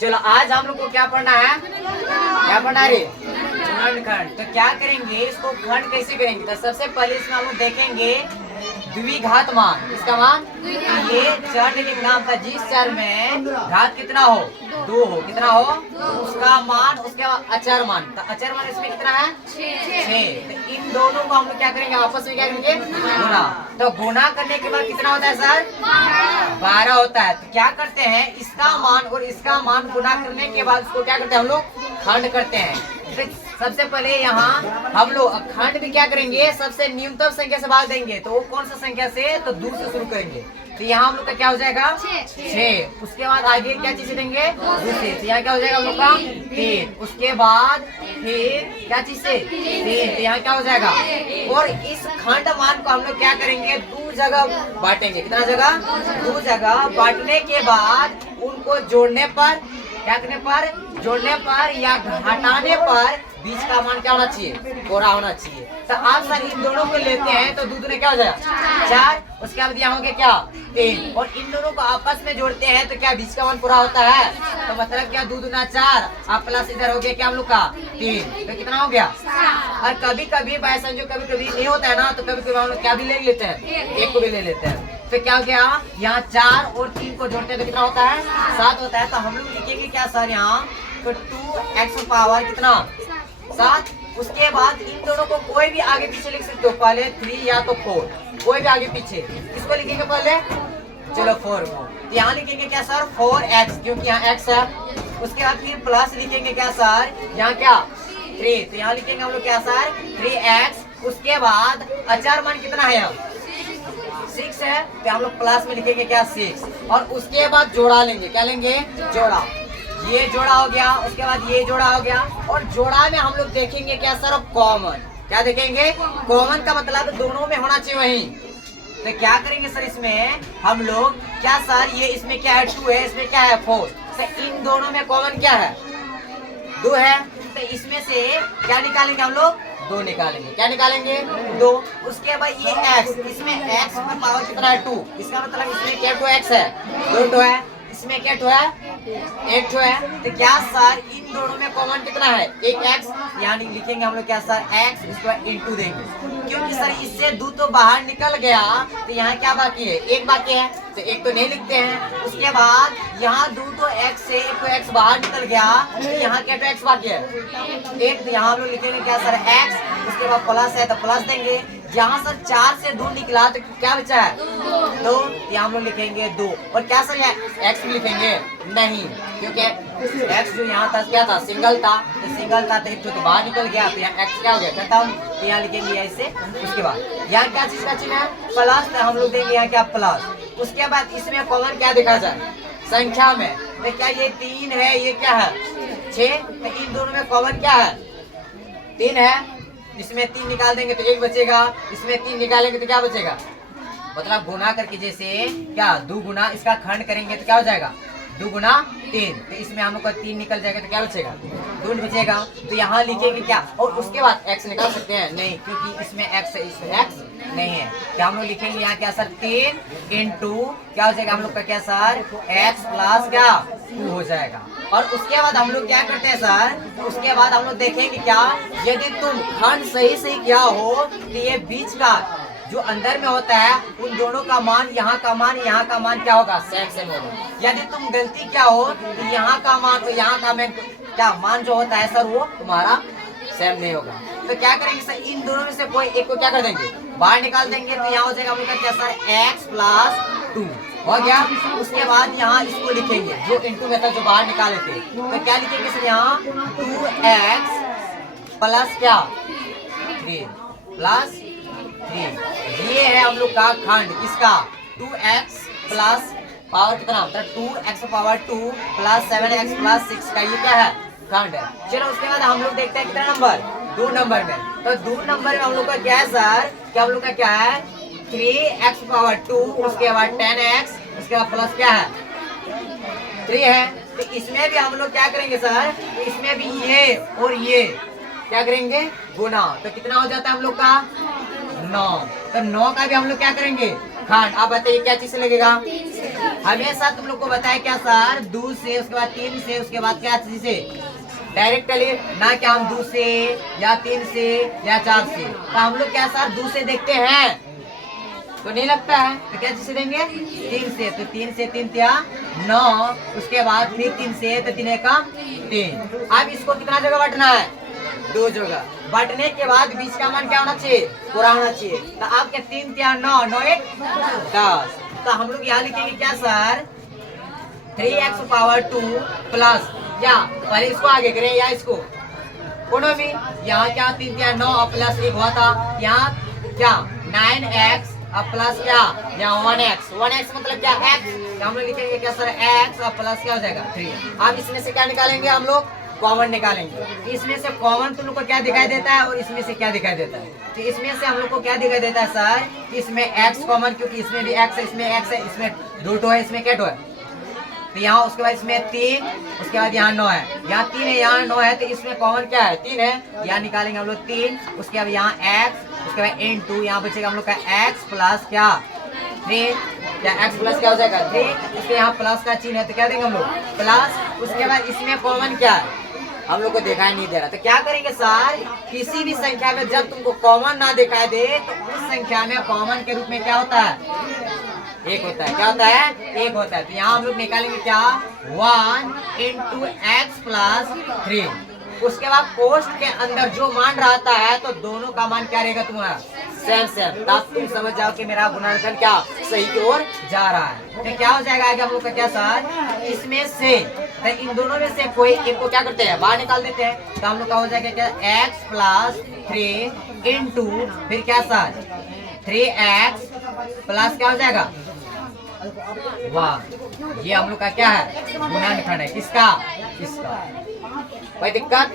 चलो आज हम लोग को क्या पढ़ना है, क्या पढ़ना रे, खंड। तो क्या करेंगे, इसको खंड कैसे करेंगे। तो सबसे पहले इसमें हम लोग देखेंगे द्विघात मान। इसका मान ये चर लेकिन नाम था, जिस चर में घात कितना हो, 2 हो, कितना हो उसका मान, उसके बाद अचर मान। तो अचर मान इसमें कितना है 6। तो इन दोनों को हम लोग क्या करेंगे, आपस में क्या करेंगे, गुना। तो गुना करने के बाद कितना होता है सर, 12 होता है। तो क्या करते हैं, इसका मान और इसका मान गुना करने के बाद उसको क्या करते हैं हम लोग, खंड करते हैं। सबसे पहले यहाँ हम लोग खंड भी क्या करेंगे, सबसे न्यूनतम संख्या से भाग देंगे। तो वो कौन सा संख्या से, तो 2 से शुरू करेंगे। तो यहाँ हम लोग का क्या हो जाएगा 6। उसके बाद आगे क्या चीज देंगे, 2 से। तो यहाँ क्या हो जाएगा हम लोग का 3। उसके बाद फिर क्या चीज से 3। तो यहाँ क्या हो जाएगा। और इस खंड मान को हम लोग क्या करेंगे, 2 जगह बांटेंगे। कितना जगह, 2 जगह बांटने के बाद उनको जोड़ने पर, क्या करने पर, जोड़ने पर या घटाने पर बीच का मान क्या होना चाहिए, पूरा होना चाहिए। तो आप सर इन दोनों को लेते हैं तो 2 दूनी क्या हो जाएगा 4। उसके बाद यहाँ हो गया क्या 3। और इन दोनों को आपस में जोड़ते हैं तो क्या बीच का मान पूरा होता है। तो मतलब क्या 2 दूना 4, आप प्लस इधर हो गया क्या हम लोग का 3। तो कितना हो गया। और कभी कभी ऐसा जो कभी कभी नहीं होता है ना, तो कभी कभी हम लोग क्या भी ले लेते हैं, 1 को भी ले लेते हैं। तो क्या हो गया, यहाँ 4 और 3 को जोड़ते हैं तो कितना होता है 7 होता है। तो हम लोग लिखेंगे क्या सर यहाँ, तो 2x पावर कितना 7। उसके बाद इन दोनों को कोई भी आगे पीछे लिख सकते हो, पहले 3 या तो 4, कोई भी आगे पीछे। किसको लिखेंगे पहले, चलो 4 को। तो यहाँ लिखेंगे क्या सर 4x, क्योंकि यहाँ x है। उसके बाद फिर प्लस लिखेंगे क्या सर, यहाँ क्या 3। तो यहाँ लिखेंगे हम लोग क्या सर 3x। उसके बाद अचर मान कितना है, 6 है। तो हम लोग प्लस में लिखेंगे क्या 6। और उसके बाद जोड़ा लेंगे, क्या लेंगे, जोड़ा। ये जोड़ा हो गया, उसके बाद ये जोड़ा हो गया। और जोड़ा में हम लोग देखेंगे क्या सर, कॉमन। क्या देखेंगे, कॉमन का मतलब दोनों में होना चाहिए वही। तो क्या करेंगे सर, इसमें हम लोग क्या सर, ये इसमें क्या है 2 है, इसमें क्या है 4। तो इन दोनों में कॉमन क्या है 2 है। तो इसमें से क्या निकालेंगे हम लोग, 2 निकालेंगे। क्या निकालेंगे 2। उसके बाद ये x, इसमें x का पावर कितना है 2। इसका मतलब इसमें क्या 2x है, 2 है। इसमें क्या 2 है, 1 है। तो क्या सर इन दोनों में कॉमन कितना है, एक x। यहाँ लिखेंगे हम लोग क्या सर x, इसको इंटू देंगे, क्योंकि सर इससे 2 तो बाहर निकल गया। तो यहाँ क्या बाकी है, 1 बाकी है। तो 1 तो नहीं लिखते हैं। उसके बाद यहाँ 2 तो x से 1 तो x बाहर निकल गया। तो यहाँ क्या 2x बाकी है 1। तो यहाँ हम लोग लिखेंगे क्या सर x। उसके बाद प्लस है तो प्लस देंगे। यहाँ सर 4 से 2 निकला तो क्या बचा है 2। यहाँ हम लोग लिखेंगे 2। और क्या सर यहाँ x लिखेंगे नहीं, क्योंकि x जो यहाँ था क्या था, सिंगल था। तो सिंगल था तो 1 तो बाहर निकल गया। तो यहाँ x क्या हो गया खत्म। तो यहाँ लिखेंगे ऐसे। उसके बाद यहाँ क्या चीज का चिन्ह है, प्लस। तो हम लोग देंगे यहाँ क्या प्लस। उसके बाद इसमें कॉमन क्या देखा जाए, संख्या में। तो क्या ये 3 है, ये क्या है 6। तो इन दोनों में कॉमन क्या है 3 है। इसमें 3 निकाल देंगे तो 1 बचेगा। इसमें 3 निकालेंगे तो क्या बचेगा, मतलब गुना करके जैसे क्या 2 गुना इसका खंड करेंगे तो क्या हो जाएगा 2 गुना 3। तो इसमें हम लोग का 3 निकल जाएगा तो क्या बचेगा 2 बचेगा। तो यहाँ लिखेंगे क्या, और उसके बाद x निकाल सकते हैं नहीं, क्योंकि इसमें x है, इसमें x नहीं है। क्या हम लोग लिखेंगे यहाँ क्या सर 3 इंटू क्या हो जाएगा हम लोग का क्या सर x प्लस क्या 2 हो जाएगा। और उसके बाद हम लोग क्या करते हैं सर, उसके बाद हम लोग देखेंगे क्या, यदि तुम खंड सही किया हो तो ये बीच का जो अंदर में होता है उन दोनों का मान, यहाँ का मान, यहाँ का मान क्या होगा सेम होगा। यदि तुम गलती क्या हो तो यहाँ का मान और यहाँ का मान क्या मान जो होता है सर वो तुम्हारा सेम नहीं होगा। तो क्या करेंगे सर, इन दोनों में से कोई एक को क्या कर देंगे बाहर निकाल देंगे। तो यहाँ हो जाएगा हम लोग का क्या सर x प्लस 2 हो गया। उसके बाद यहाँ इसको लिखेंगे जो इंटू मेथड जो बाहर निकाले थे। तो क्या लिखेंगे सर यहाँ 2x प्लस क्या 3 प्लस 3। ये है हम लोग का खंड, किसका 2x प्लस पावर कितना, मतलब 2x power 2 plus 7x plus 6 का ये क्या है खंड है। चलो उसके बाद हम लोग देखते हैं कितना नंबर 2 नंबर में। तो 2 नंबर में हम लोग का क्या है सर, क्या हम लोग का क्या है 3x पावर 2, उसके बाद 10x, उसके बाद प्लस क्या है 3 है। तो इसमें भी हम लोग क्या करेंगे सर, इसमें भी ये और ये क्या करेंगे गुना। तो कितना हो जाता है हम लोग का 9। तो 9 का भी हम लोग क्या करेंगे खंड। आप बताइए क्या चीज से लगेगा हमेशा तुम लोग को बताया क्या सर, 2 से उसके बाद 3 से उसके बाद क्या चीज से डायरेक्टली, ना क्या हम 2 से या 3 से या 4 से, तो हम लोग क्या सर 2 से देखते हैं तो नहीं लगता है, तो क्या चीज से देंगे 3 से, तो 3 से 3 क्या 9, उसके बाद फिर 3 से तो 3 का 3। अब इसको कितना जगह बांटना है 2 जगह, बांटने के बाद बीच का मान क्या होना चाहिए पूरा होना चाहिए, तो आपके 3 क्या 9, 9 1 10, तो हम लोग यहाँ लिखेंगे क्या सर 3x पावर 2 प्लस, या पहले इसको आगे करें या इसको कोनो भी, यहाँ क्या 3 क्या 9 और प्लस 1 हुआ था, यहाँ क्या 9x और प्लस क्या यहाँ 1x, 1x मतलब क्या x, हम लोग लिखेंगे क्या सर x और प्लस क्या हो जाएगा 3। अब इसमें से क्या निकालेंगे हम लोग कॉमन निकालेंगे, इसमें से कॉमन तुम लोग को क्या दिखाई देता है और इसमें से क्या दिखाई देता है, तो इसमें से हम लोग को क्या दिखाई देता है सर, इसमें x कॉमन, क्योंकि इसमें भी x है इसमें x है, इसमें 2 है इसमें क्या 2 है, तो यहाँ उसके बाद इसमें 3, उसके बाद यहाँ 9 है, यहाँ 3 है यहाँ 9 है, तो इसमें कॉमन क्या है 3 है, यहाँ निकालेंगे हम लोग 3, उसके बाद यहाँ x, उसके बाद n2, यहाँ बचेगा हम लोग का x प्लस क्या 3, क्या x प्लस क्या हो जाएगा 3, उसके यहाँ प्लस का चिन्ह है तो क्या देंगे हम लोग प्लस, उसके बाद इसमें कॉमन क्या है हम लोग को दिखाई नहीं दे रहा, तो क्या करेंगे सर किसी भी संख्या में जब तुमको कॉमन ना दिखाई दे तो उस संख्या में कॉमन के रूप में क्या होता है 1 होता है, क्या होता है 1 होता है, तो यहाँ हम लोग निकालेंगे क्या 1 इंटू एक्स प्लस 3, उसके बाद पोस्ट के अंदर जो मान रहता है तो दोनों का मान क्या रहेगा तुम्हारा सेम सेम, तब तुम समझ जाओ कि मेरा गुणनखंड क्या सही की ओर जा रहा है, तो क्या हो जाएगा आगे हम लोग का क्या सर, इसमें से तो इन दोनों में से कोई एक को क्या करते हैं बाहर निकाल देते हैं, तो हम लोग का हो जाएगा क्या x प्लस 3 इंटू फिर क्या सर 3x प्लस क्या हो जाएगा, वाह ये हम लोग का क्या है गुणनखंड है, किसका इसका, कोई दिक्कत